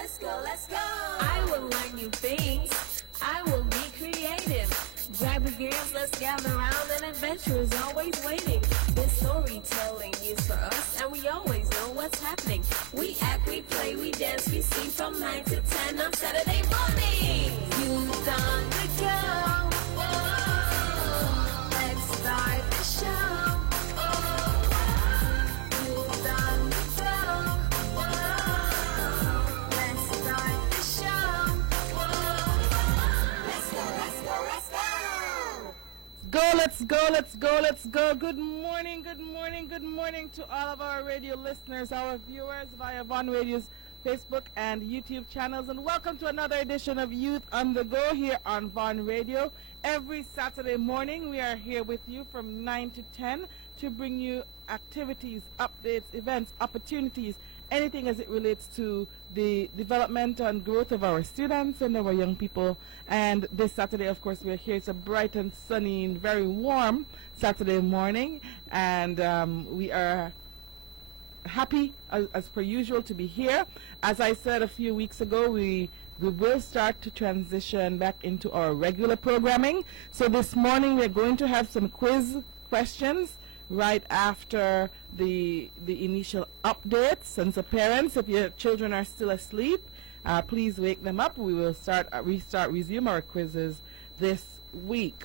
let's go, let's go. I will learn new things. I will be creative. Grab the gears, let's gather round. An adventure is always waiting. This storytelling is for us, and we always know what's happening. We act, we play, we dance, we sing from 9 to 10 on Saturday morning. Youth on the go. Whoa. Let's start the show. Let's go, let's go. Good morning to all of our radio listeners, our viewers via Von Radio's Facebook and YouTube channels, and welcome to another edition of Youth on the Go here on Von Radio. Every Saturday morning we are here with you from 9 to 10 to bring you activities, updates, events, opportunities, anything as it relates to the development and growth of our students and our young people. And this Saturday, of course, we're here. It's a bright and sunny and very warm Saturday morning, and we are happy, as per usual, to be here. As I said a few weeks ago, we will start to transition back into our regular programming. So this morning we're going to have some quiz questions right after the initial updates. And so parents, if your children are still asleep, please wake them up. We will resume our quizzes this week.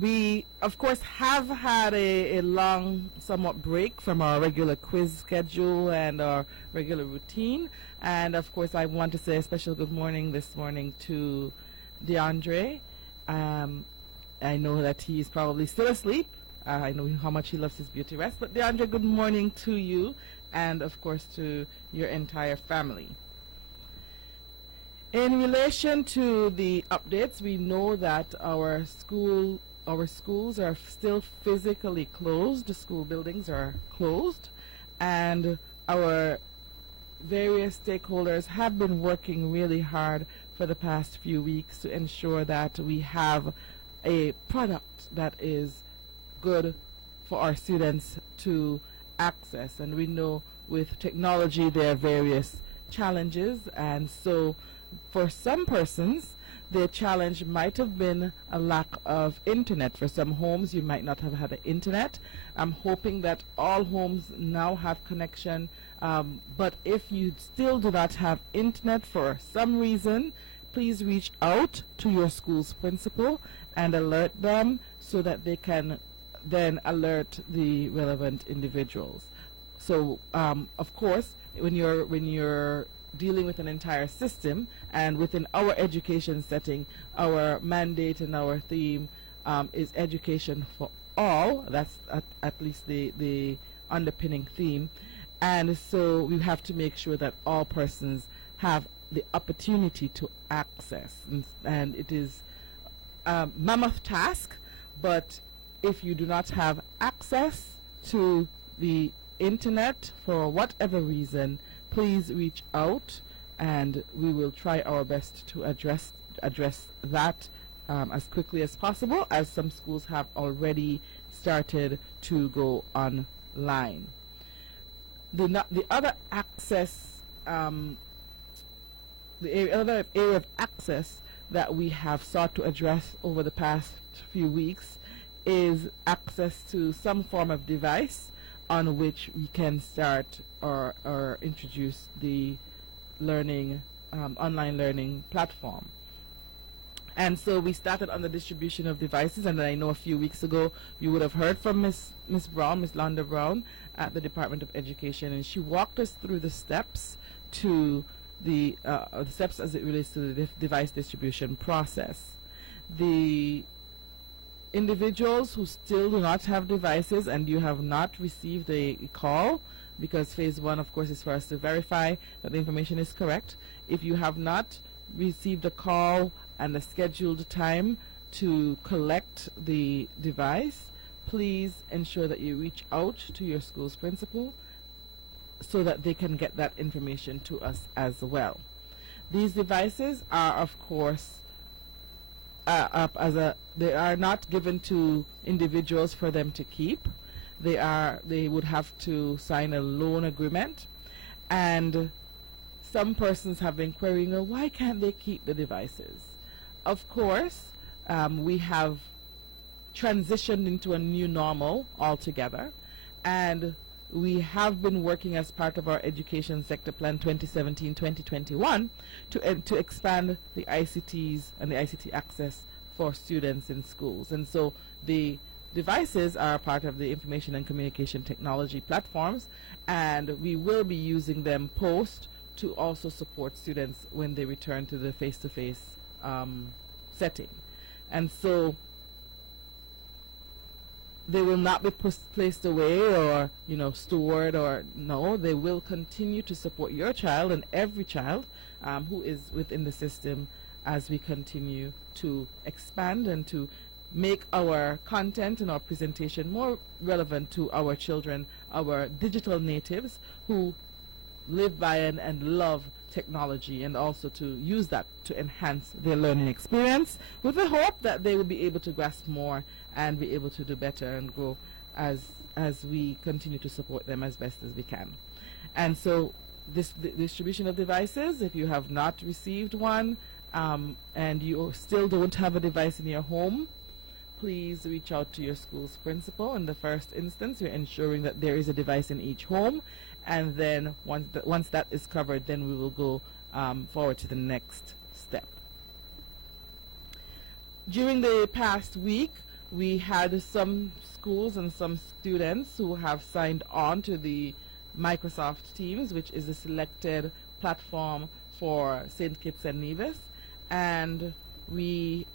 We of course have had a long somewhat break from our regular quiz schedule and our regular routine, and of course I want to say a special good morning this morning to DeAndre. I know that he's probably still asleep. I know how much he loves his beauty rest. But DeAndre, good morning to you, and of course to your entire family. In relation to the updates, we know that our schools are still physically closed. The school buildings are closed, and our various stakeholders have been working really hard for the past few weeks to ensure that we have a product that is good for our students to access. And we know with technology there are various challenges, and so for some persons the challenge might have been a lack of internet. For some homes you might not have had the internet. I'm hoping that all homes now have connection, but if you still do not have internet for some reason, please reach out to your school's principal and alert them so that they can then alert the relevant individuals. So of course when you're dealing with an entire system, and within our education setting, our mandate and our theme is education for all. That's at least the underpinning theme, and so we have to make sure that all persons have the opportunity to access, and it is a mammoth task, but if you do not have access to the internet for whatever reason, please reach out and we will try our best to address that as quickly as possible, as some schools have already started to go online. The other access, the other area of access that we have sought to address over the past few weeks is access to some form of device on which we can start or introduce the learning, online learning platform. And so we started on the distribution of devices, and I know a few weeks ago you would have heard from Miss Londa Brown at the Department of Education, and she walked us through the steps to the steps as it relates to the device distribution process. The individuals who still do not have devices and you have not received a call, because phase one of course is for us to verify that the information is correct. If you have not received a call and a scheduled time to collect the device, please ensure that you reach out to your school's principal so that they can get that information to us as well. These devices are of course they are not given to individuals for them to keep. They would have to sign a loan agreement, And some persons have been querying, "Oh, why can't they keep the devices?" Of course, we have transitioned into a new normal altogether, and we have been working as part of our Education Sector Plan 2017-2021 to expand the ICTs and the ICT access for students in schools. And so the devices are part of the information and communication technology platforms, and we will be using them post to also support students when they return to the face-to-face setting. And so they will not be placed away or, stored, or no, they will continue to support your child and every child who is within the system as we continue to expand and to make our content and our presentation more relevant to our children, our digital natives who live by and love technology, and also to use that to enhance their learning experience with the hope that they will be able to grasp more and be able to do better and grow as we continue to support them as best as we can. And so the distribution of devices, if you have not received one and you still don't have a device in your home, please reach out to your school's principal. In the first instance, we're ensuring that there is a device in each home, and then once that is covered, then we will go forward to the next step. During the past week, we had some schools and some students who have signed on to the Microsoft Teams, which is a selected platform for St. Kitts and Nevis. And we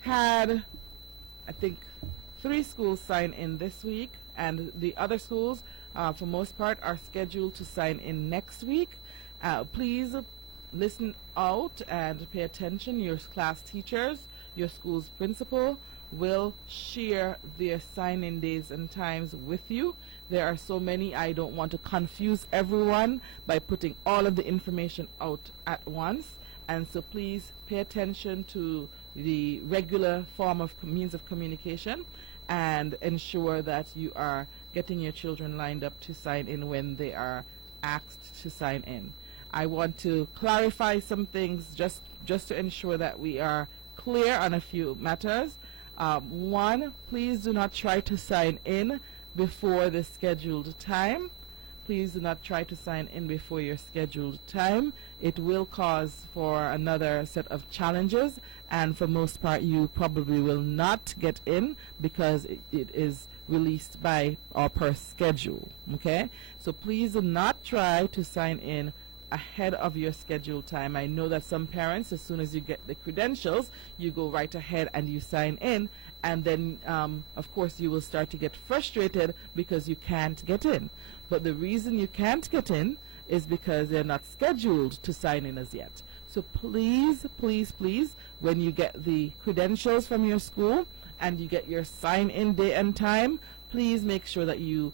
had, I think, 3 schools sign in this week, and the other schools, for most part, are scheduled to sign in next week. Please listen out and pay attention. Your class teachers, your school's principal will share their sign-in days and times with you. There are so many, I don't want to confuse everyone by putting all of the information out at once. And so please pay attention to the regular form of means of communication and ensure that you are getting your children lined up to sign in when they are asked to sign in. I want to clarify some things just to ensure that we are clear on a few matters. One, please do not try to sign in before the scheduled time. Please do not try to sign in before your scheduled time. It will cause for another set of challenges, and for most part you probably will not get in because it is released by or per schedule. Okay, so please do not try to sign in ahead of your scheduled time. I know that some parents, as soon as you get the credentials, you go right ahead and you sign in, and then of course you will start to get frustrated because you can't get in. But the reason you can't get in is because they're not scheduled to sign in as yet. So please, please, please, when you get the credentials from your school and you get your sign-in day and time, please make sure that you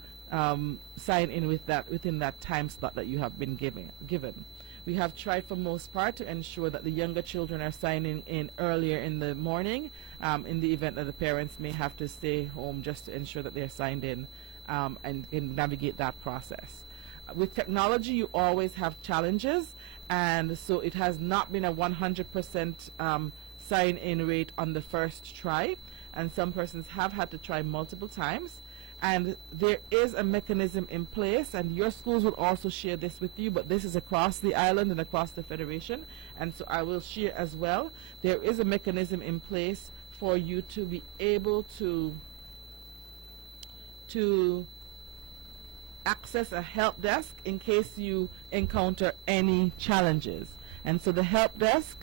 sign in within that time slot that you have been given. We have tried for most part to ensure that the younger children are signing in earlier in the morning, in the event that the parents may have to stay home just to ensure that they're signed in and navigate that process. With technology, you always have challenges, and so it has not been a 100% sign-in rate on the first try, and some persons have had to try multiple times. And there is a mechanism in place, and your schools will also share this with you, but this is across the island and across the Federation, and so I will share as well. There is a mechanism in place for you to be able to access a help desk in case you encounter any challenges. And so the help desk,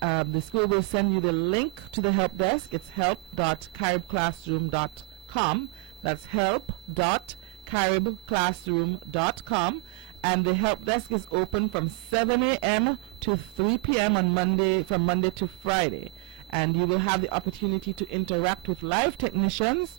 the school will send you the link to the help desk. It's help.caribclassroom.com. That's help.caribclassroom.com, and the help desk is open from 7 a.m. to 3 p.m. on Monday, from Monday to Friday, and you will have the opportunity to interact with live technicians,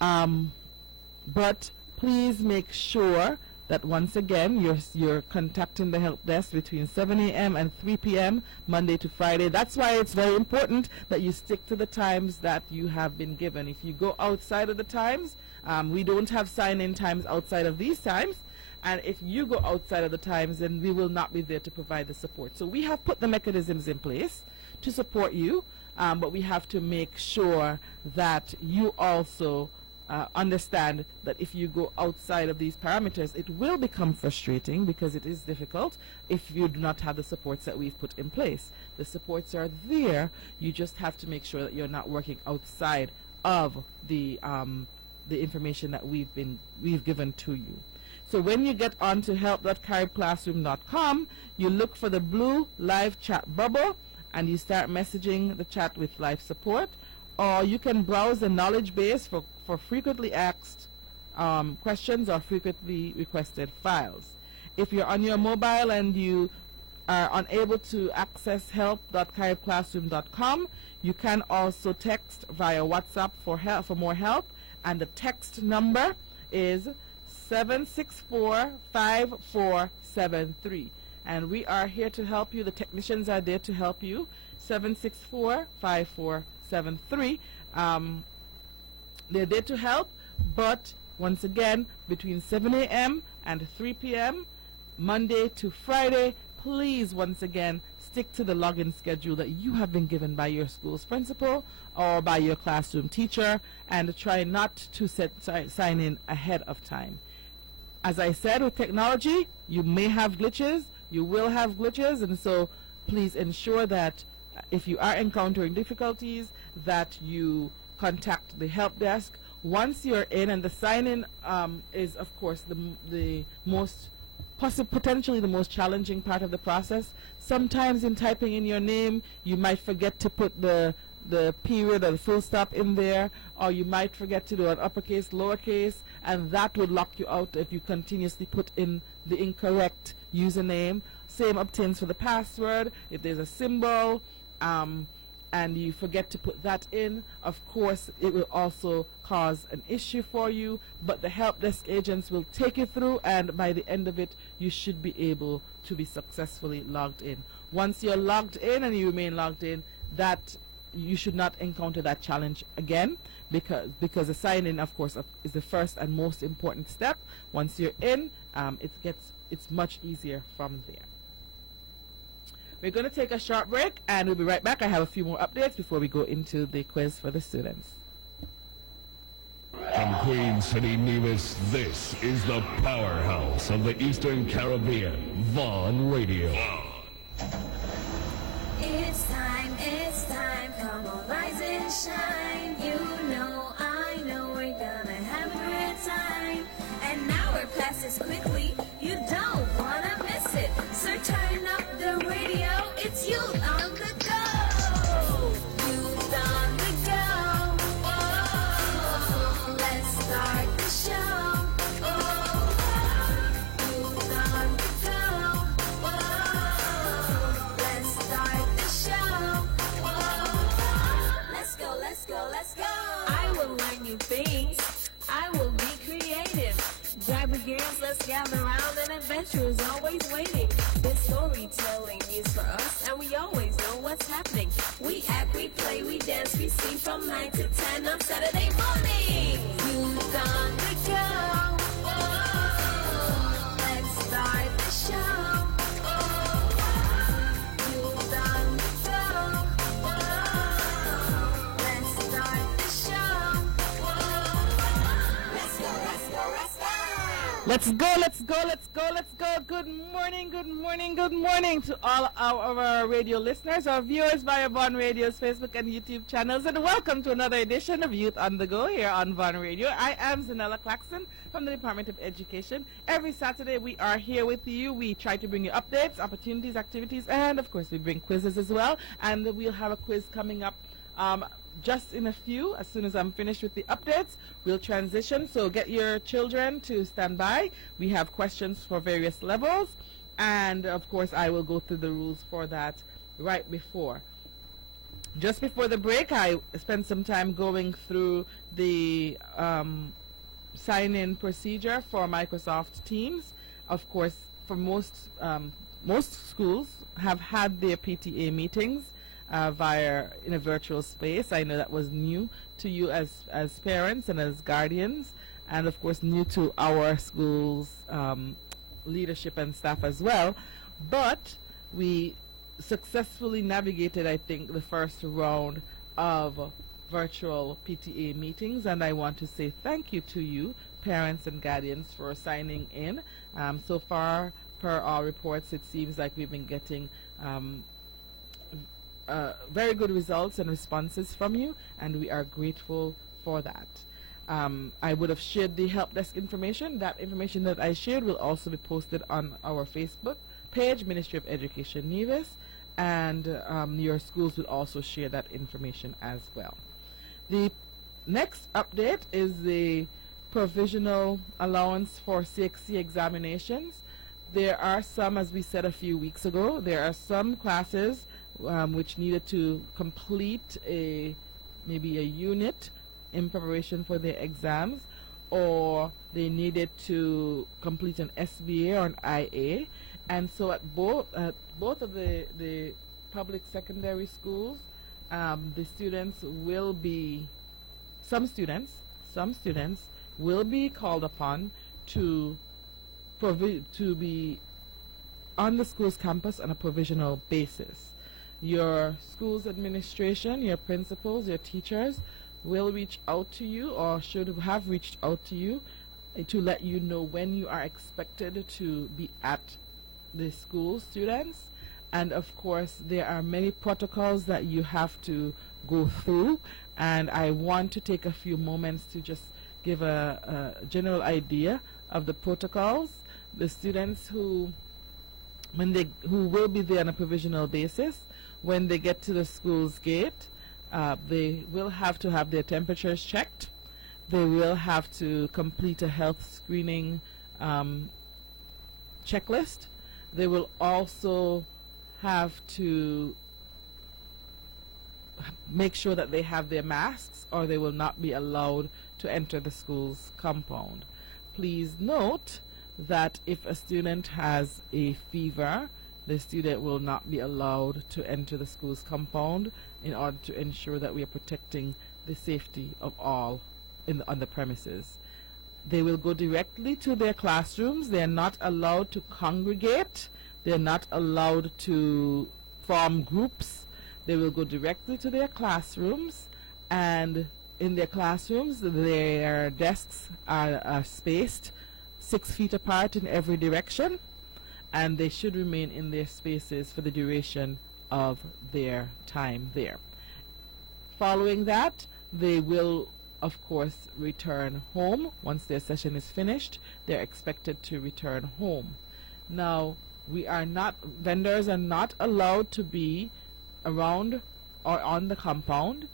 but please make sure that once again you're contacting the help desk between 7 a.m. and 3 p.m. Monday to Friday. That's why it's very important that you stick to the times that you have been given. If you go outside of the times, we don't have sign-in times outside of these times, And if you go outside of the times, then we will not be there to provide the support. So we have put the mechanisms in place to support you, but we have to make sure that you also understand that if you go outside of these parameters, it will become frustrating because it is difficult if you do not have the supports that we've put in place. The supports are there. You just have to make sure that you're not working outside of the information that we've given to you. So when you get onto help.caribclassroom.com, you look for the blue live chat bubble and you start messaging the chat with live support. Or you can browse the knowledge base for frequently asked questions or frequently requested files. If you're on your mobile and you are unable to access help.caribclassroom.com, you can also text via WhatsApp for more help, and the text number is 764-5473. And we are here to help you. The technicians are there to help you. 764-5473. They're there to help, but once again, between 7 a.m. and 3 p.m., Monday to Friday, please, once again, stick to the login schedule that you have been given by your school's principal or by your classroom teacher, and try not to sign in ahead of time. As I said, with technology, you may have glitches, you will have glitches, and so please ensure that if you are encountering difficulties, that you contact the help desk once you're in. And the sign-in is, of course, the most potentially the most challenging part of the process. Sometimes in typing in your name, you might forget to put the period or the full stop in there, or you might forget to do an uppercase, lowercase, and that would lock you out if you continuously put in the incorrect username. Same obtains for the password. If there's a symbol and you forget to put that in, of course it will also cause an issue for you, but the help desk agents will take you through, and by the end of it you should be able to be successfully logged in. Once you're logged in and you remain logged in, that you should not encounter that challenge again, because the sign-in, of course, is the first and most important step. Once you're in, it's much easier from there. We're going to take a short break, and we'll be right back. I have a few more updates before we go into the quiz for the students. From Queen City, Nevis, this is the powerhouse of the Eastern Caribbean, Vaughn Radio. It's time, come on, rise and shine. You know, I know we're gonna have a great time. And now we're classes quickly, you don't wanna miss it. So turn up the radio, it's youth on the go. Youth on the go. Oh, let's start the show. Oh, youth on the go. Oh, let's start the show. Oh, let's go, let's go, let's go. I will learn new things. I will be creative. Grab the gears, let's gather around, and adventure is always waiting. This storytelling is for us, and we always know what's happening. We act, we play, we dance, we sing from 9 to 10 on Saturday morning. Youth on the go. Oh, let's start the show. Oh, youth on the go. Oh, let's start the show. Oh, let's go, let's go, let's go. Let's go, let's go, let's go, let's go. Good morning, good morning, good morning to all our radio listeners, our viewers via Vaughn Radio's Facebook and YouTube channels, and welcome to another edition of Youth on the Go here on Vaughn Radio. I am Zanella Claxton from the Department of Education. Every Saturday we are here with you. We try to bring you updates, opportunities, activities, and of course we bring quizzes as well. And we'll have a quiz coming up just in a few. As soon as I'm finished with the updates, we'll transition. So get your children to stand by. We have questions for various levels, and of course I will go through the rules for that right before. Just before the break, I spent some time going through the sign-in procedure for Microsoft Teams. Of course, for most schools have had their PTA meetings in a virtual space. I know that was new to you as parents and as guardians, and of course new to our schools leadership and staff as well. But we successfully navigated, I think, the first round of virtual PTA meetings, and I want to say thank you to you, parents and guardians, for signing in. So far, per our reports, it seems like we've been getting very good results and responses from you, and we are grateful for that. I would have shared the help desk information. That information that I shared will also be posted on our Facebook page, Ministry of Education Nevis, and your schools will also share that information as well. The next update is the provisional allowance for CXC examinations. There are some, as we said a few weeks ago, there are some classes which needed to complete maybe a unit in preparation for their exams, or they needed to complete an SBA or an IA. And so at both of the public secondary schools, the students will be, some students will be called upon to be on the school's campus on a provisional basis. Your school's administration, your principals, your teachers will reach out to you, or should have reached out to you, to let you know when you are expected to be at the school, students. And of course, there are many protocols that you have to go through, and I want to take a few moments to just give a general idea of the protocols. The students who will be there on a provisional basis, when they get to the school's gate, they will have to have their temperatures checked. They will have to complete a health screening checklist. They will also have to make sure that they have their masks, or they will not be allowed to enter the school's compound. Please note that if a student has a fever, the student will not be allowed to enter the school's compound, in order to ensure that we are protecting the safety of all on the premises. They will go directly to their classrooms. They are not allowed to congregate. They are not allowed to form groups. They will go directly to their classrooms, and in their classrooms, their desks are spaced 6 feet apart in every direction, and they should remain in their spaces for the duration of their time there. Following that, they will, of course, return home. Once their session is finished, they're expected to return home. Now, vendors are not allowed to be around or on the compound,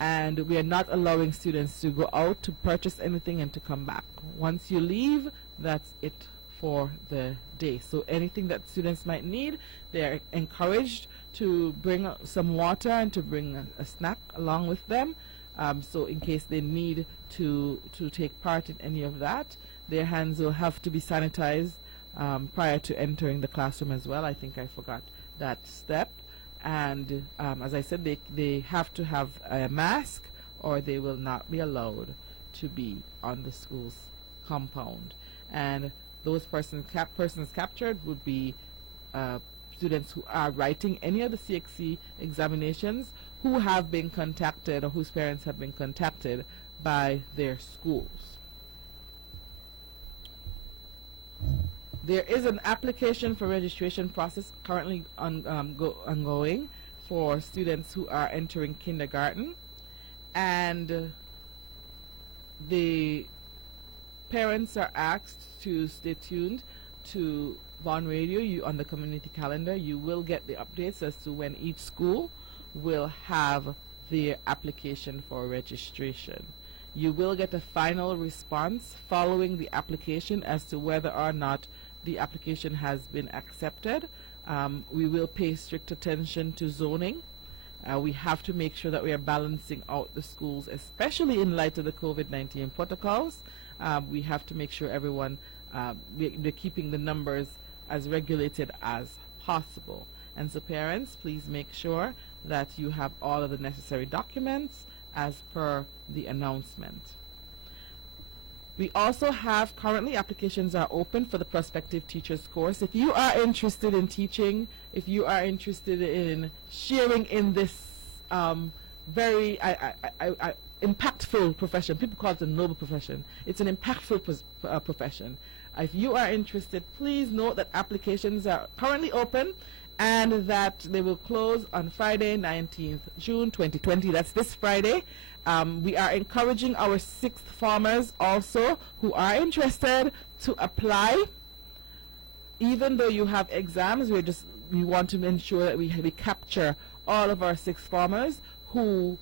and we are not allowing students to go out to purchase anything and to come back. Once you leave, that's it for the day. So anything that students might need, they're encouraged to bring some water and to bring a snack along with them. So in case they need to take part in any of that, their hands will have to be sanitized prior to entering the classroom as well. I think I forgot that step. And as I said, they have to have a mask, or they will not be allowed to be on the school's compound. And those persons captured would be students who are writing any of the CXC examinations, who have been contacted, or whose parents have been contacted by their schools. There is an application for registration process currently ongoing for students who are entering kindergarten, and the parents are asked to stay tuned to Vaughan Radio. On the community calendar, you will get the updates as to when each school will have their application for registration. You will get a final response following the application as to whether or not the application has been accepted. We will pay strict attention to zoning. We have to make sure that we are balancing out the schools, especially in light of the COVID-19 protocols. We have to make sure everyone, they're keeping the numbers as regulated as possible. And so parents, please make sure that you have all of the necessary documents as per the announcement. We also have currently applications are open for the prospective teachers course. If you are interested in teaching, if you are interested in sharing in this very impactful profession, people call it a noble profession. It's an impactful profession. If you are interested, please note that applications are currently open and that they will close on Friday, 19th June 2020. That's this Friday. We are encouraging our sixth formers also who are interested to apply. Even though you have exams, we want to ensure that we capture all of our sixth formers who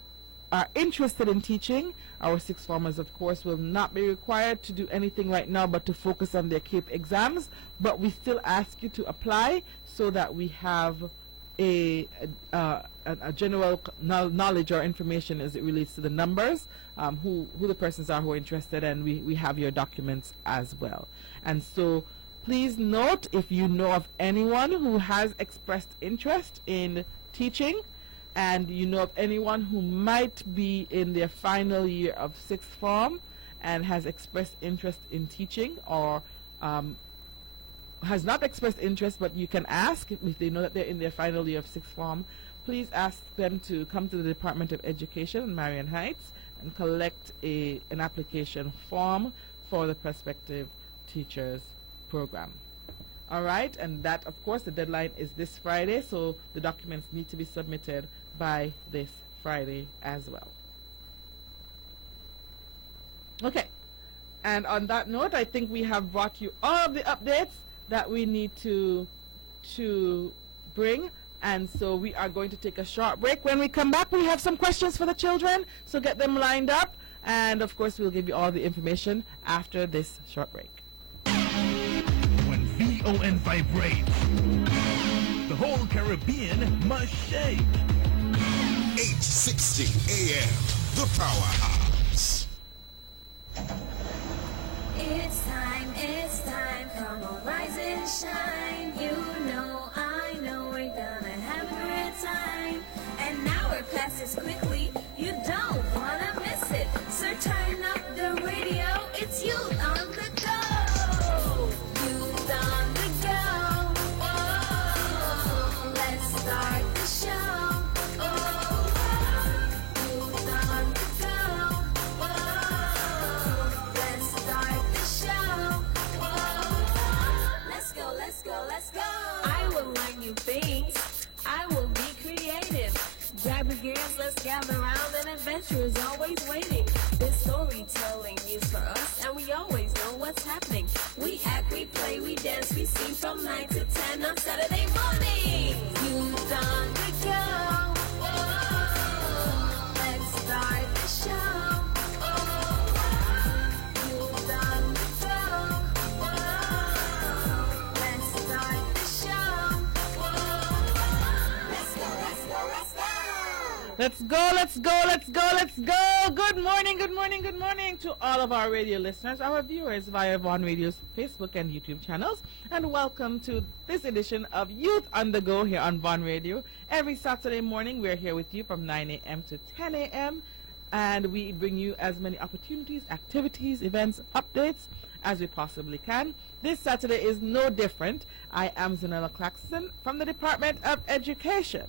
are interested in teaching. Our sixth formers, of course, will not be required to do anything right now but to focus on their CAPE exams, but we still ask you to apply so that we have a general knowledge or information as it relates to the numbers, who the persons are who are interested, and we have your documents as well. And so please note, if you know of anyone who has expressed interest in teaching, and you know of anyone who might be in their final year of sixth form and has expressed interest in teaching, or has not expressed interest, but you can ask if they know that they're in their final year of sixth form, please ask them to come to the Department of Education in Marion Heights and collect an application form for the prospective teachers program. All right, and that, of course, the deadline is this Friday, so the documents need to be submitted by this Friday as well. Okay, and on that note, I think we have brought you all of the updates that we need to bring, and so we are going to take a short break. When we come back, we have some questions for the children, so get them lined up, and of course we'll give you all the information after this short break. When VON vibrates, the whole Caribbean must shake. 860 AM, the Powerhouse. It's time, come on, rise and shine. You know, I know we're gonna have a great time. And now we're past this quickly, you don't wanna miss it. So turn up the radio, it's Youth on the Go. Youth on the Go. Oh, let's start the show. Let's go. I will learn new things. I will be creative. Grab your gears, let's gather around. An adventure is always waiting. This storytelling is for us, and we always know what's happening. We act, we play, we dance, we sing from 9 to 10 on Saturday morning. Youth on the go. Oh, let's start the show. Let's go, let's go, let's go, let's go. Good morning, good morning, good morning to all of our radio listeners, our viewers via Vaughan Radio's Facebook and YouTube channels, and welcome to this edition of Youth on the Go here on Vaughan Radio. Every Saturday morning, we're here with you from 9 a.m. to 10 a.m., and we bring you as many opportunities, activities, events, updates as we possibly can. This Saturday is no different. I am Zanella Claxton from the Department of Education.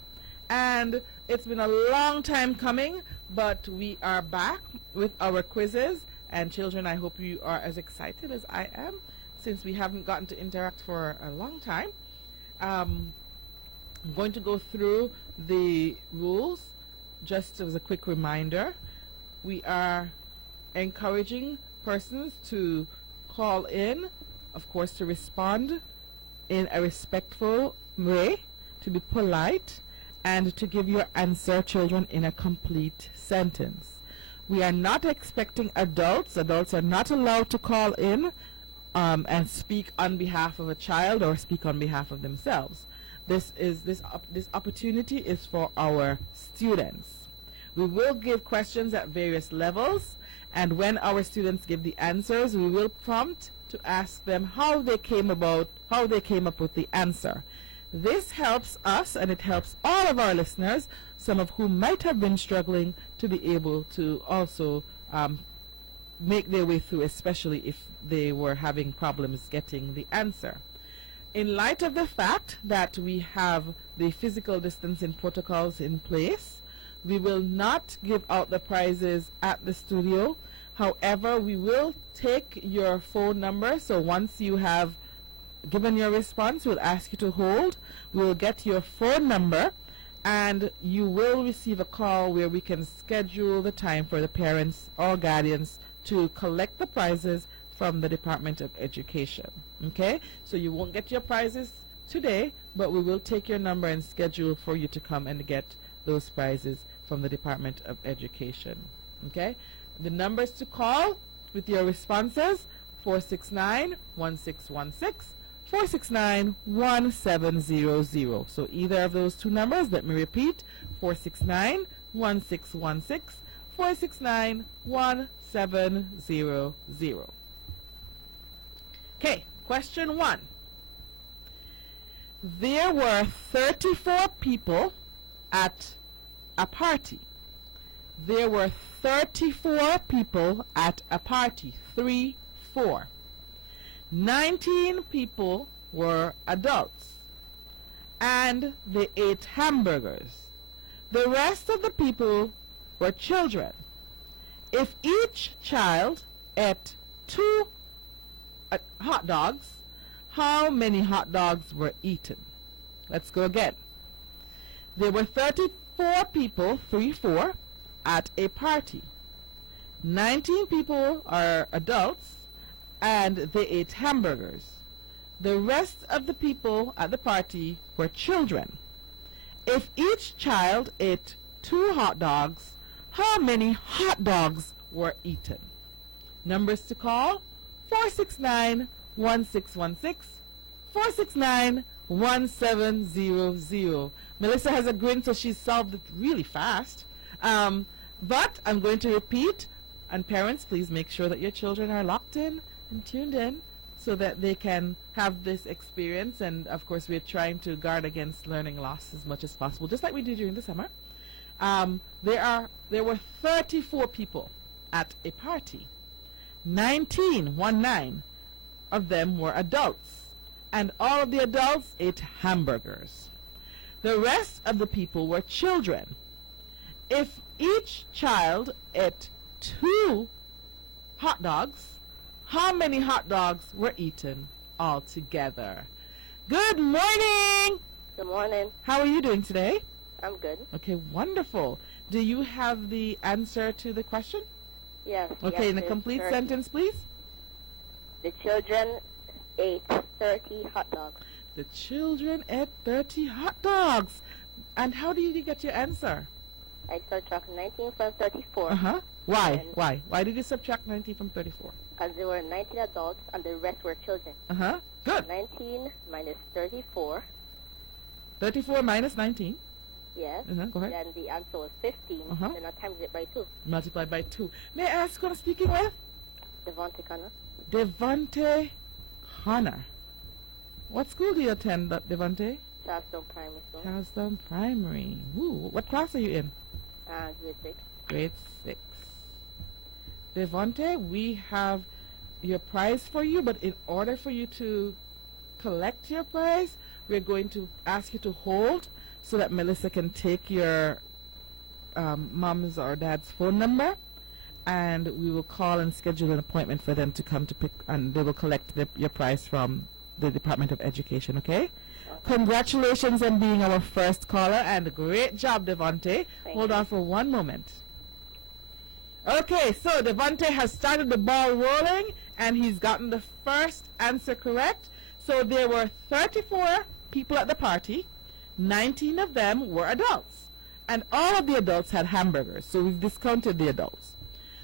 And it's been a long time coming, but we are back with our quizzes. And children, I hope you are as excited as I am, since we haven't gotten to interact for a long time. I'm going to go through the rules just as a quick reminder. We are encouraging persons to call in, of course, to respond in a respectful way, to be polite, and to give your answer, children, in a complete sentence. We are not expecting adults. Adults are not allowed to call in and speak on behalf of a child or speak on behalf of themselves. This opportunity is for our students. We will give questions at various levels, and when our students give the answers, we will prompt to ask them how they came up with the answer. This helps us, and it helps all of our listeners, some of whom might have been struggling, to be able to also make their way through, especially if they were having problems getting the answer. In light of the fact that we have the physical distancing protocols in place, we will not give out the prizes at the studio. However, we will take your phone number. So once you have given your response, we'll ask you to hold. We'll get your phone number, and you will receive a call where we can schedule the time for the parents or guardians to collect the prizes from the Department of Education. Okay? So you won't get your prizes today, but we will take your number and schedule for you to come and get those prizes from the Department of Education. Okay? The numbers to call with your responses: 469-1616, 469-1700. So either of those two numbers, let me repeat: 469-1616, 469-1700. Okay, question 1. There were 34 people at a party. There were 34 people at a party. 3, 4. 19 people were adults, and they ate hamburgers. The rest of the people were children. If each child ate 2 hot dogs, how many hot dogs were eaten? Let's go again. There were 34 people, 3, 4, at a party. 19 people are adults, and they ate hamburgers. The rest of the people at the party were children. If each child ate 2 hot dogs, how many hot dogs were eaten? Numbers to call: 469-1616, 469-1700. Melissa has a grin, so she solved it really fast. But I'm going to repeat, and parents, please make sure that your children are locked in and tuned in so that they can have this experience. And of course, we're trying to guard against learning loss as much as possible, just like we did during the summer. There were 34 people at a party. 19 of them were adults, and all of the adults ate hamburgers. The rest of the people were children. If each child ate 2 hot dogs, how many hot dogs were eaten altogether? Good morning! Good morning. How are you doing today? I'm good. Okay, wonderful. Do you have the answer to the question? Yes. Okay, in a complete sentence, please. The children ate 30 hot dogs. The children ate 30 hot dogs. And how did you get your answer? I subtracted 19 from 34. Uh-huh. Why? Why? Why did you subtract 19 from 34? Because there were 19 adults and the rest were children. Uh-huh. Good. 19 minus 34. 34 minus 19. Yes. Go ahead. And the answer was 15. Then I times it by 2. Multiplied by 2. May I ask who I'm speaking with? Devontae Connor. Devontae Connor. What school do you attend, Devontae? Charlestown Primary School. Charlestown Primary. Ooh, what class are you in? Grade 6. Grade 6. Devontae, we have your prize for you, but in order for you to collect your prize, we're going to ask you to hold so that Melissa can take your mom's or dad's phone number, and we will call and schedule an appointment for them to come to pick, and they will collect your prize from the Department of Education, okay? Congratulations on being our first caller, and great job, Devontae. Hold on for one moment. Okay, so Devontae has started the ball rolling, and he's gotten the first answer correct. So there were 34 people at the party. 19 of them were adults, and all of the adults had hamburgers, so we've discounted the adults.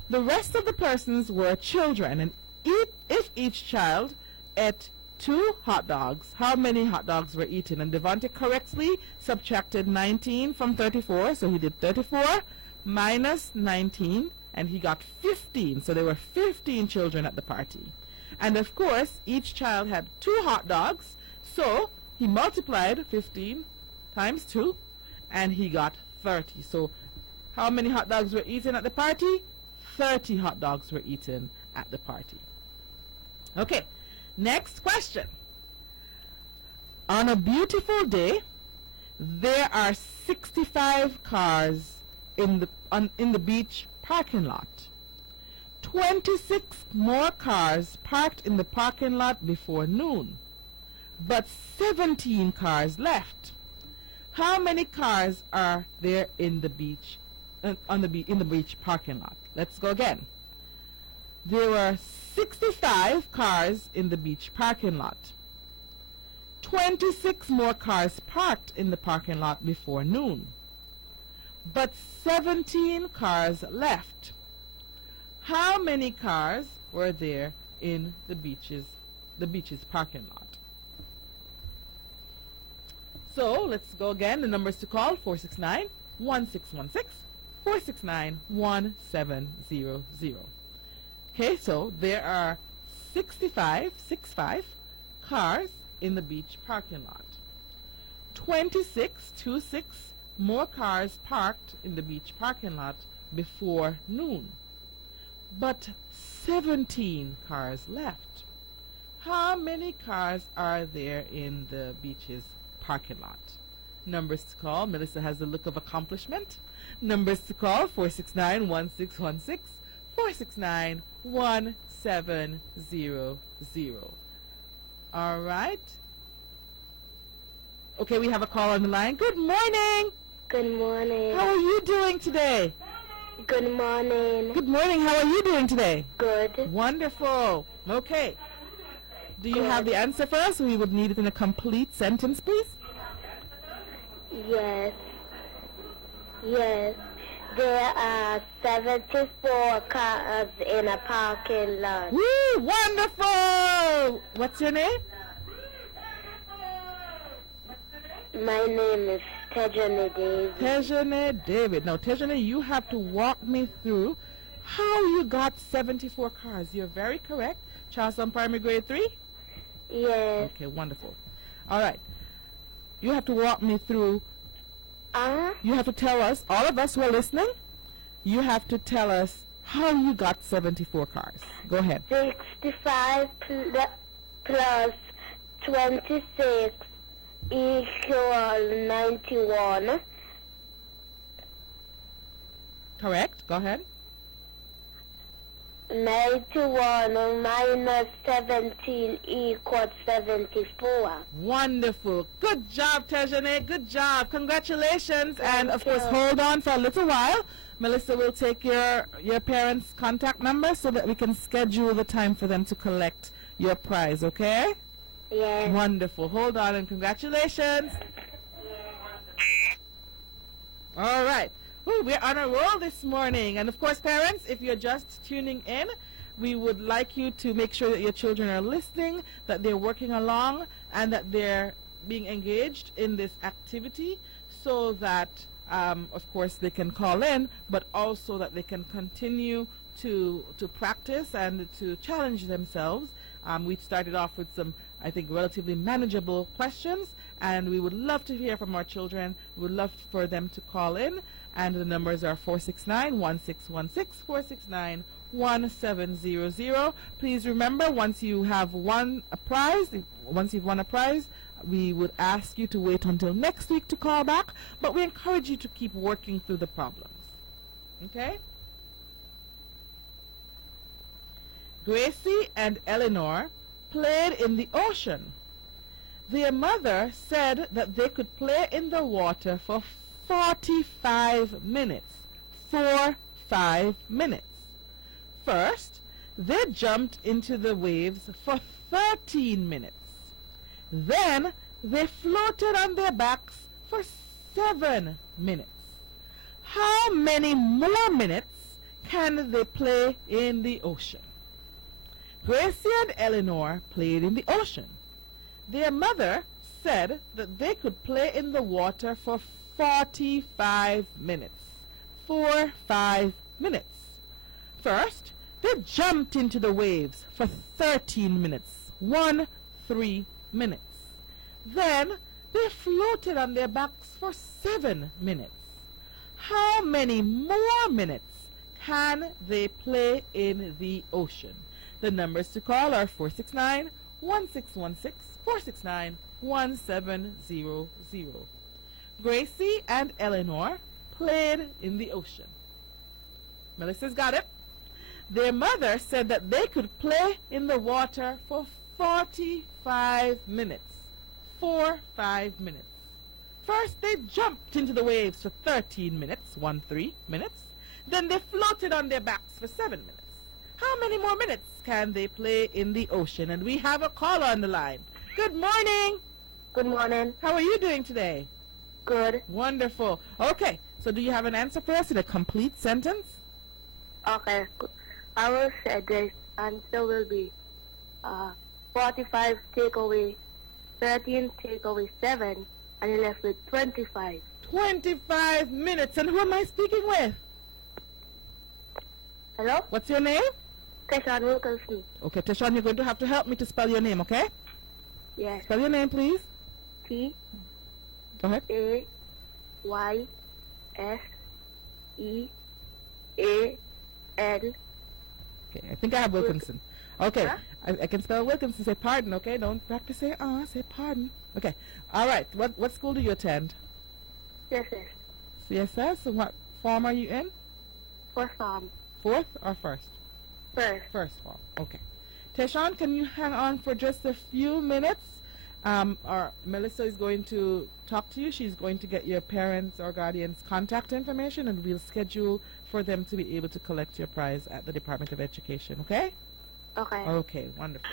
The rest of the persons were children, and if each child ate 2 hot dogs, how many hot dogs were eaten? And Devontae correctly subtracted 19 from 34, so he did 34 minus 19, and he got 15, so there were 15 children at the party. And of course, each child had 2 hot dogs, so he multiplied 15 times 2, and he got 30. So how many hot dogs were eaten at the party? 30 hot dogs were eaten at the party. Okay, next question. On a beautiful day, there are 65 cars in the beach parking lot. 26 more cars parked in the parking lot before noon, but 17 cars left. How many cars are there in the beach in the beach parking lot? Let's go again. There were 65 cars in the beach parking lot. 26 more cars parked in the parking lot before noon, but 17 cars left. How many cars were there in the beach's parking lot? So let's go again. The numbers to call: 469-1616, 469-1700. Okay, so there are 65 cars in the beach parking lot. 26 more cars parked in the beach parking lot before noon, but 17 cars left. How many cars are there in the beach's parking lot? Numbers to call. Melissa has the look of accomplishment. Numbers to call: 469-1616, 469-1700. All right. Okay, we have a call on the line. Good morning. Good morning. How are you doing today? Good morning. Good morning. How are you doing today? Good. Wonderful. Okay. Do you have the answer for us? We would need it in a complete sentence, please. Yes. Yes. There are 74 cars in a parking lot. Woo! Wonderful! What's your name? My name is Tejane David. Tejane David. Now, Tejane, you have to walk me through how you got 74 cars. You're very correct. Charleston Primary Grade 3? Yes. Okay, wonderful. All right. You have to walk me through. You have to tell us, all of us who are listening, you have to tell us how you got 74 cars. Go ahead. 65 plus 26 equal 91. Correct. Go ahead. 91 minus 17 equals 74. Wonderful. Good job, Tejane. Good job. Congratulations. And, of course, you. hold on for a little while. Melissa will take your parents' contact number so that we can schedule the time for them to collect your prize, okay? Yes. Wonderful. Hold on and congratulations. All right. Ooh, we're on a roll this morning. And, of course, parents, if you're just tuning in, we would like you to make sure that your children are listening, that they're working along, and that they're being engaged in this activity so that, of course, they can call in, but also that they can continue to practice and to challenge themselves. We started off with some, I think, relatively manageable questions, and we would love to hear from our children. We would love for them to call in. And the numbers are 469-1616, 469-1700. Please remember, once you have won a prize, we would ask you to wait until next week to call back. But we encourage you to keep working through the problems. Okay? Gracie and Eleanor played in the ocean. Their mother said that they could play in the water for 45 minutes. 5 minutes. First, they jumped into the waves for 13 minutes. Then, they floated on their backs for 7 minutes. How many more minutes can they play in the ocean? Gracie and Eleanor played in the ocean. Their mother said that they could play in the water for 45 minutes. 5 minutes. First, they jumped into the waves for 13 minutes. 3 minutes. Then, they floated on their backs for 7 minutes. How many more minutes can they play in the ocean? The numbers to call are 469-1616, 469-1700. Gracie and Eleanor played in the ocean. Melissa's got it. Their mother said that they could play in the water for 45 minutes. 5 minutes. First, they jumped into the waves for 13 minutes, 13 minutes. Then they floated on their backs for 7 minutes. How many more minutes can they play in the ocean? And we have a caller on the line. Good morning. Good morning. How are you doing today? Good. Wonderful. Okay, so do you have an answer for us in a complete sentence? Okay. I will say the answer will be 45 take away 13 take away 7, and you're left with 25. 25 minutes. And who am I speaking with? Hello? What's your name? Keshan Wilkinson. Okay, Tashawn, you're going to have to help me to spell your name, okay? Yes. Spell your name, please. T Go ahead. A Y S E A N. Okay, I think I have Wilkinson. Okay, Huh? I can spell Wilkinson. Say pardon, okay? Don't practice say say pardon. Okay, all right. What school do you attend? Yes, yes. CSS. And what form are you in? For some. Fourth or first? First. First form. Okay. Tashawn, can you hang on for just a few minutes? Or Melissa is going to talk to you. She's going to get your parents' or guardians' contact information, and we'll schedule for them to be able to collect your prize at the Department of Education, okay? Okay. Okay, wonderful.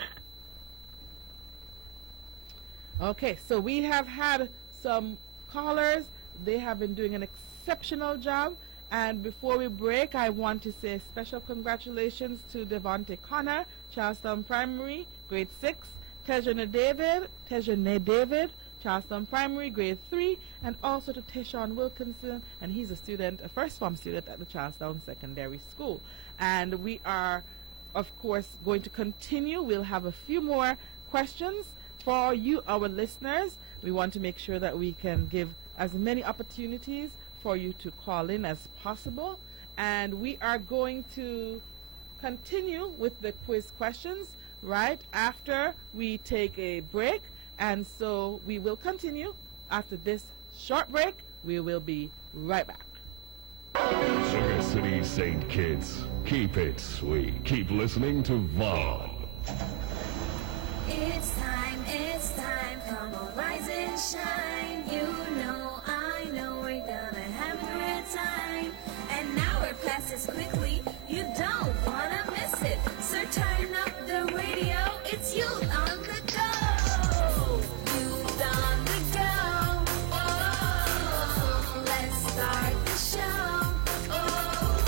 Okay, so we have had some callers. They have been doing an exceptional job. And before we break, I want to say special congratulations to Devontae Connor, Charlestown Primary, grade 6, Tejane David, Charlestown Primary, grade 3, and also to Tashawn Wilkinson, and he's a student, a first form student at the Charlestown Secondary School. And we are, of course, going to continue. We'll have a few more questions for you, our listeners. We want to make sure that we can give as many opportunities for you to call in as possible. And we are going to continue with the quiz questions right after we take a break. And so we will continue after this short break. We will be right back. Sugar City St. Kitts. Keep it sweet. Keep listening to Vaughn. It's time, come on, rise and shine. You know, I know we're gonna have a great time. And now we're past this quickly, you don't wanna miss it. So turn up the radio, it's you on the go. Youth on the go. Oh, let's start the show. Oh,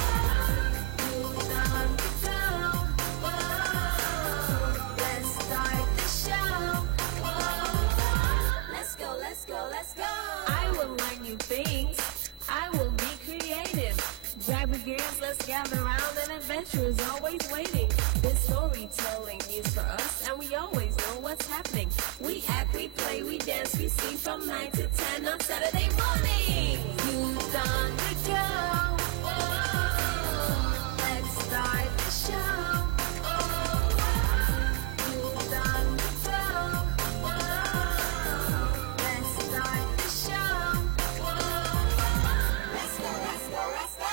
youth on the go. Oh, let's start the show. Oh, let's go, let's go, let's go. I will learn new things. I will be creative. Grab your gears, let's gather around. An adventure is always waiting. This storytelling is for us, and we always know what's happening. We act, we play, we dance, we sing from 9 to 10 on Saturday morning. Youth on the go. Oh, let's start the show. Oh, youth on the go. Oh, let's start the show. Oh, let's go, let's go, let's go.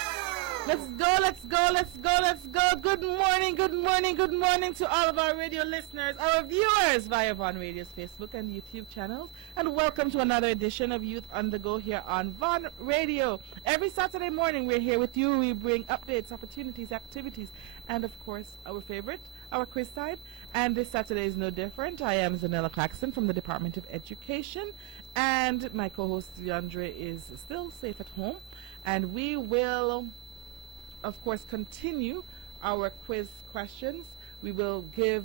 Let's go, let's go, let's go, let's go. Good morning, good morning, good morning to all of our radio listeners, our viewers via Vaughn Radio's Facebook and YouTube channels. And welcome to another edition of Youth on the Go here on Vaughn Radio. Every Saturday morning we're here with you. We bring updates, opportunities, activities, and of course our favorite, our quiz side. And this Saturday is no different. I am Zanella Claxton from the Department of Education, and my co-host DeAndre is still safe at home. And we will, of course, continue our quiz questions. We will give,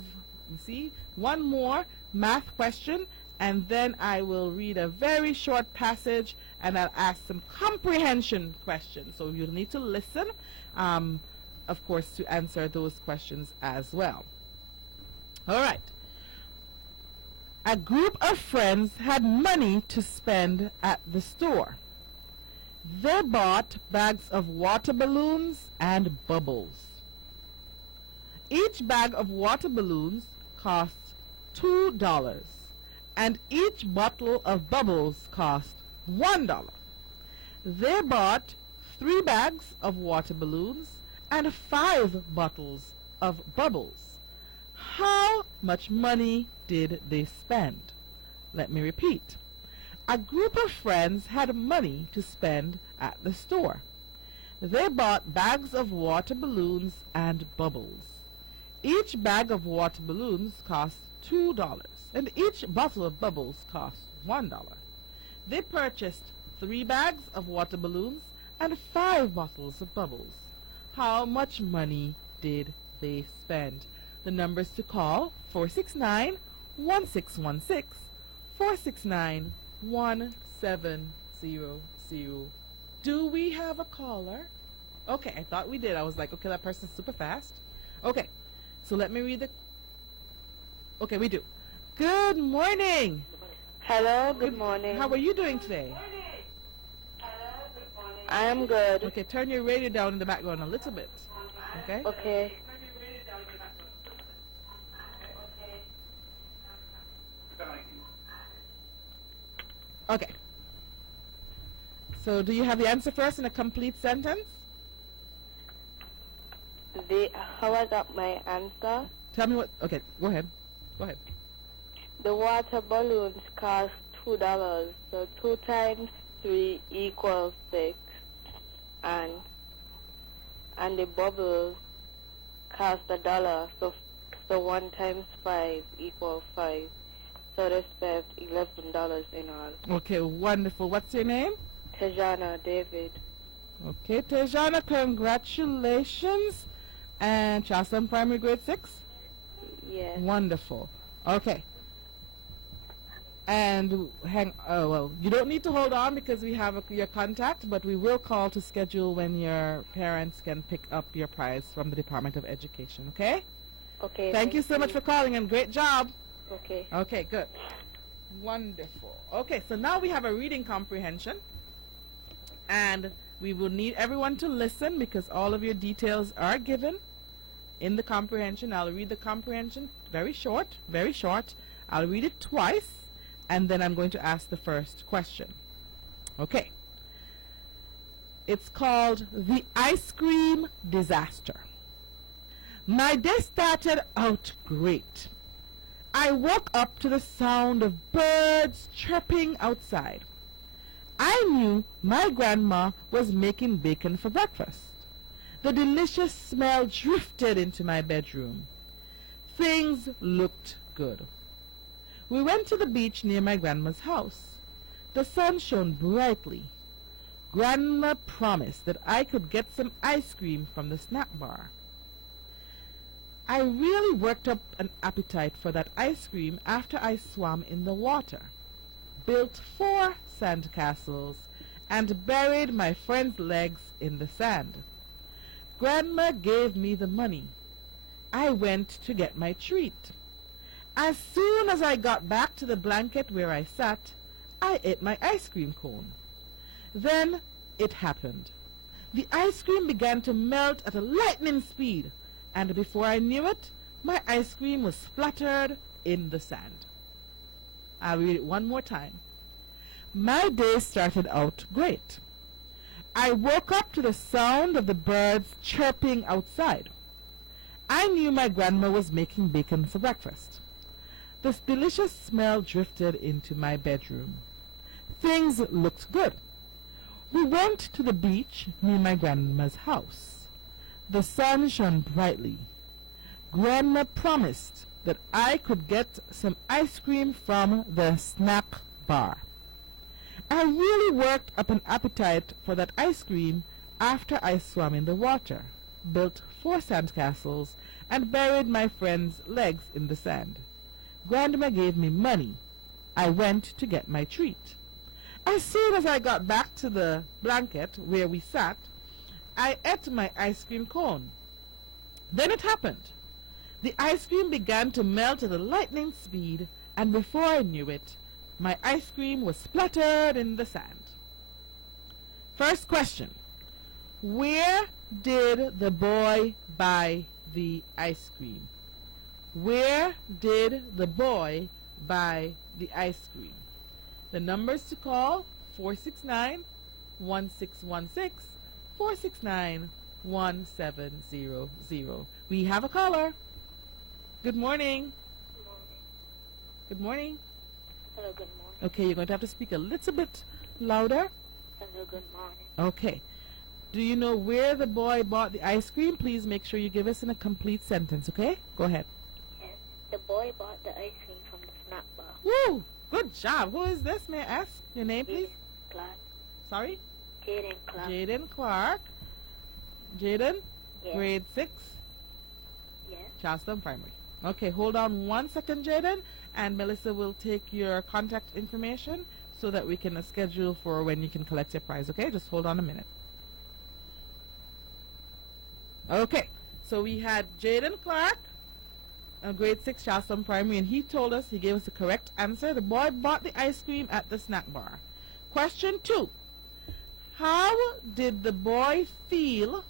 one more math question, and then I will read a very short passage, and I'll ask some comprehension questions. So you'll need to listen, of course, to answer those questions as well. All right. A group of friends had money to spend at the store. They bought bags of water balloons and bubbles. Each bag of water balloons cost $2, and each bottle of bubbles cost $1. They bought 3 bags of water balloons and 5 bottles of bubbles. How much money did they spend? Let me repeat. A group of friends had money to spend at the store. They bought bags of water balloons and bubbles. Each bag of water balloons cost $2, and each bottle of bubbles cost $1. They purchased 3 bags of water balloons and 5 bottles of bubbles. How much money did they spend? The numbers to call: 469-1616, 469-1700. Do we have a caller? Okay, I thought we did. I was like, okay, that person's super fast. Okay, so let me read the... Okay, we do. Good morning. Hello, good morning. How are you doing today? I am good. Okay, turn your radio down in the background a little bit. Okay? Okay. Okay. So do you have the answer first in a complete sentence? How I got my answer? Tell me what... Okay, go ahead. Go ahead. The water balloons cost $2, so 2 times 3 equals 6, and the bubbles cost $1, so 1 times 5 equals 5. So they spent $11 in all. Okay, wonderful. What's your name? Tejana David. Okay, Tejana, congratulations. And Charleston Primary Grade 6? Yes. Wonderful. Okay. And well, you don't need to hold on because we have your contact, but we will call to schedule when your parents can pick up your prize from the Department of Education, okay? Okay. Thank you so much for calling, and great job. Okay. Okay, good. Wonderful. Okay, so now we have a reading comprehension, and we will need everyone to listen because all of your details are given in the comprehension. I'll read the comprehension very short, very short. I'll read it twice, and then I'm going to ask the first question. Okay. It's called The Ice Cream Disaster. My day started out great. I woke up to the sound of birds chirping outside. I knew my grandma was making bacon for breakfast. The delicious smell drifted into my bedroom. Things looked good. We went to the beach near my grandma's house. The sun shone brightly. Grandma promised that I could get some ice cream from the snack bar. I really worked up an appetite for that ice cream after I swam in the water, built 4 sand castles, and buried my friend's legs in the sand. Grandma gave me the money. I went to get my treat. As soon as I got back to the blanket where I sat, I ate my ice cream cone. Then it happened. The ice cream began to melt at a lightning speed, and before I knew it, my ice cream was splattered in the sand. I'll read it one more time. My day started out great. I woke up to the sound of the birds chirping outside. I knew my grandma was making bacon for breakfast. The delicious smell drifted into my bedroom. Things looked good. We went to the beach near my grandma's house. The sun shone brightly. Grandma promised that I could get some ice cream from the snack bar. I really worked up an appetite for that ice cream after I swam in the water, built 4 sand castles, and buried my friend's legs in the sand. Grandma gave me money. I went to get my treat. As soon as I got back to the blanket where we sat, I ate my ice cream cone. Then it happened. The ice cream began to melt at a lightning speed, and before I knew it, my ice cream was splattered in the sand. First question. Where did the boy buy the ice cream? Where did the boy buy the ice cream? The numbers to call 469-1616, 469-1700. We have a caller. Good morning. Good morning. Hello, good morning. Okay, you're going to have to speak a little bit louder. Hello, good morning. Okay. Do you know where the boy bought the ice cream? Please make sure you give us in a complete sentence, okay? Go ahead. Yes, the boy bought the ice cream from the snack bar. Woo! Good job. Who is this? May I ask your name, please? Clark. Sorry? Jaden Clark. Jaden Clark. Jaden? Yes. Grade 6, Yes. Charleston Primary. Okay, hold on 1 second, Jaden, and Melissa will take your contact information so that we can schedule for when you can collect your prize, okay? Just hold on a minute. Okay, so we had Jaden Clark, grade 6, Charleston Primary, and he told us, he gave us the correct answer. The boy bought the ice cream at the snack bar. Question 2. How did the boy feel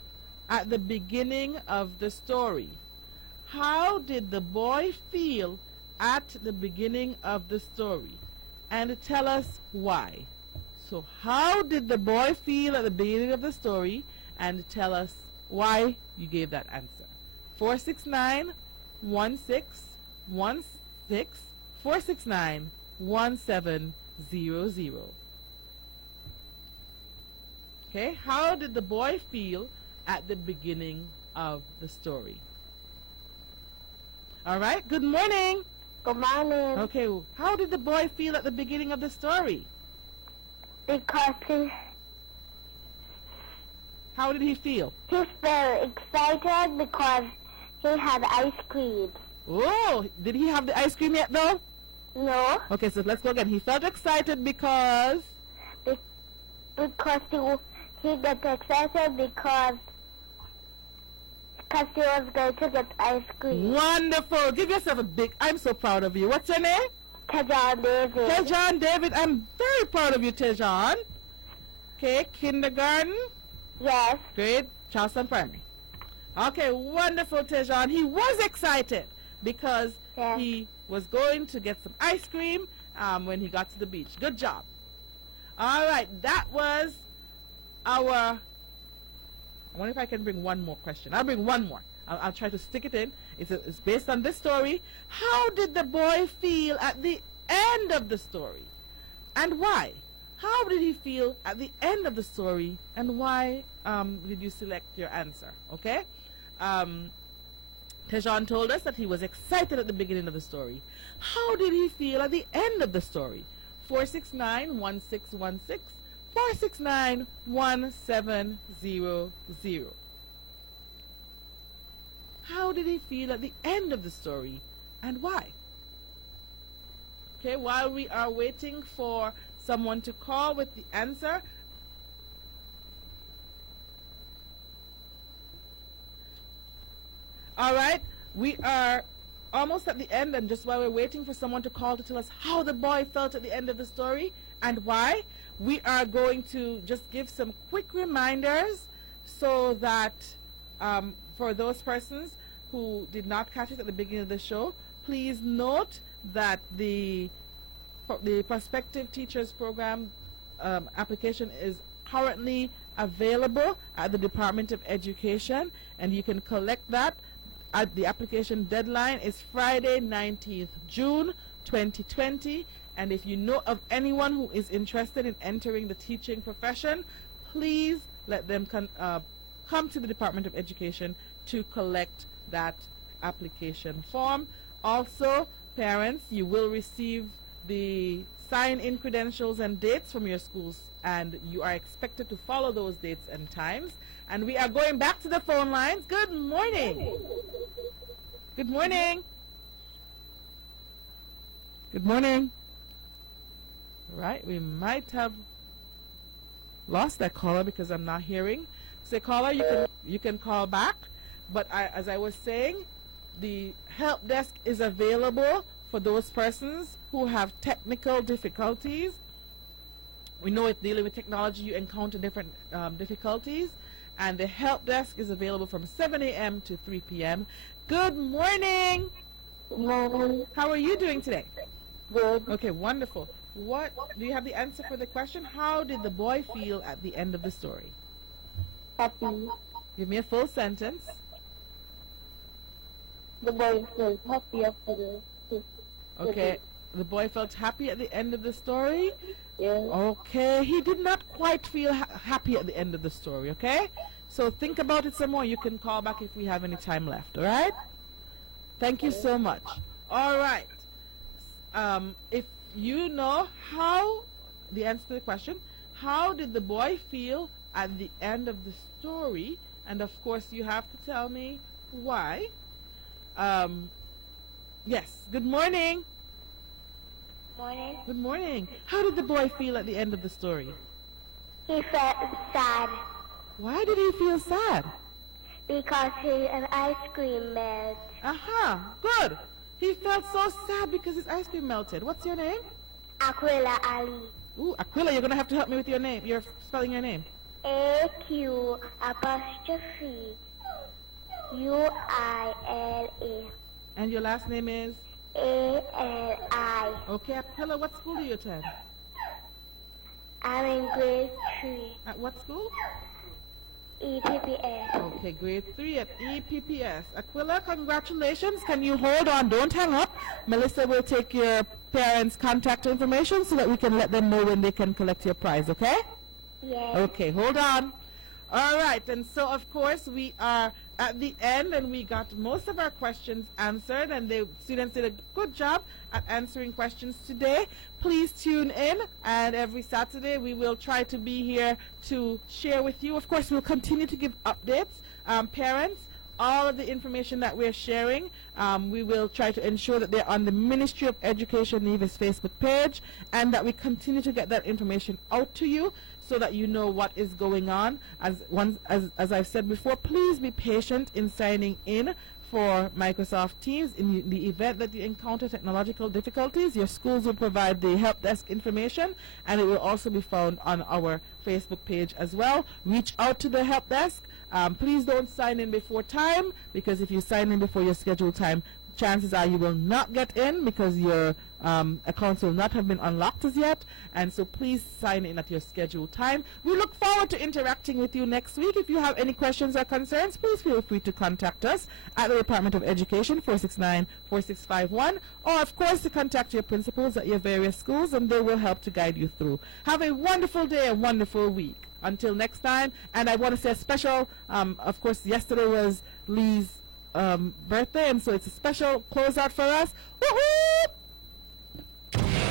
at the beginning of the story? How did the boy feel at the beginning of the story? And tell us why. So how did the boy feel at the beginning of the story? And tell us why you gave that answer. 469-1616, 469-1700. Okay, how did the boy feel at the beginning of the story? All right, good morning. Good morning. Okay, how did the boy feel at the beginning of the story? Because How did he feel? he felt excited because he had ice cream. Oh, did he have the ice cream yet though? No, Okay, so let's go again. He felt excited because... because he got excited because he was going to get ice cream. Wonderful. Give yourself a big... I'm so proud of you. What's your name? Tejan David. Tejan David. I'm very proud of you, Tejan. Okay, kindergarten, Yes. grade, Charleston Primary. Okay, wonderful, Tejan. He was excited because Yes. he was going to get some ice cream when he got to the beach. Good job. All right, that was our... I wonder if I can bring one more question. I'll bring one more. I'll try to stick it in. It's based on this story. How did the boy feel at the end of the story? And why? How did he feel at the end of the story? And why did you select your answer? Okay? Tejan told us that he was excited at the beginning of the story. How did he feel at the end of the story? 469-1616, 469-1700. How did he feel at the end of the story and why? Okay, while we are waiting for someone to call with the answer, all right, we are almost at the end, and just while we're waiting for someone to call to tell us how the boy felt at the end of the story and why, we are going to just give some quick reminders so that for those persons who did not catch it at the beginning of the show, please note that the Prospective Teachers Program application is currently available at the Department of Education, and you can collect that. The application deadline is Friday, 19th June 2020. And if you know of anyone who is interested in entering the teaching profession, please let them come to the Department of Education to collect that application form. Also, parents, you will receive the sign-in credentials and dates from your schools, and you are expected to follow those dates and times. And we are going back to the phone lines. Good morning. Good morning. Good morning. Right, we might have lost that caller because I'm not hearing. Say, caller, you can call back. But as I was saying, the help desk is available for those persons who have technical difficulties we know with dealing with technology, you encounter different difficulties, and the help desk is available from 7 a.m. to 3 p.m. Good morning. Good morning. How are you doing today? Good. Okay, wonderful. What do you have the answer for the question? How did the boy feel at the end of the story? Happy. Give me a full sentence. The boy was happy after the Okay, the boy felt happy at the end of the story. Yeah. Okay, he did not quite feel happy at the end of the story, okay? So think about it some more. You can call back if we have any time left, all right? Thank you so much. All right. If you know how, the answer to the question, how did the boy feel at the end of the story? And of course, you have to tell me why. Yes, good morning. Morning. Good morning. How did the boy feel at the end of the story? He felt sad Why did he feel sad? because his ice cream melted. Aha, good. He felt so sad because his ice cream melted. What's your name? Aquila Ali. Ooh, Aquila, you're going to have to help me with your name. You're spelling your name. AQ'Uila. And your last name is? ALI. Okay, Aquila, what school do you attend? I'm in grade 3. At what school? EPPS. Okay, grade 3 at EPPS. Aquila, congratulations. Can you hold on? Don't hang up. Melissa will take your parents' contact information so that we can let them know when they can collect your prize, okay? Yes. Okay, hold on. All right, and so of course we are at the end, and we got most of our questions answered, and the students did a good job at answering questions today. Please tune in, and every Saturday we will try to be here to share with you. Of course, we'll continue to give updates. Parents, all of the information that we're sharing, we will try to ensure that they're on the Ministry of Education Nevis Facebook page, and that we continue to get that information out to you so that you know what is going on. As I've said before, please be patient in signing in for Microsoft Teams. In the event that you encounter technological difficulties, your schools will provide the help desk information, and it will also be found on our Facebook page as well. Reach out to the help desk. Please don't sign in before time, because if you sign in before your scheduled time, chances are you will not get in because your accounts will not have been unlocked as yet. And so please sign in at your scheduled time. We look forward to interacting with you next week. If you have any questions or concerns, please feel free to contact us at the Department of Education, 469-4651, or of course to contact your principals at your various schools, and they will help to guide you through. Have a wonderful day, a wonderful week. Until next time. And I want to say a special, of course, yesterday was Lee's birthday, and so it's a special closeout for us. Woohoo!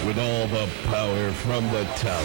With all the power from the tower.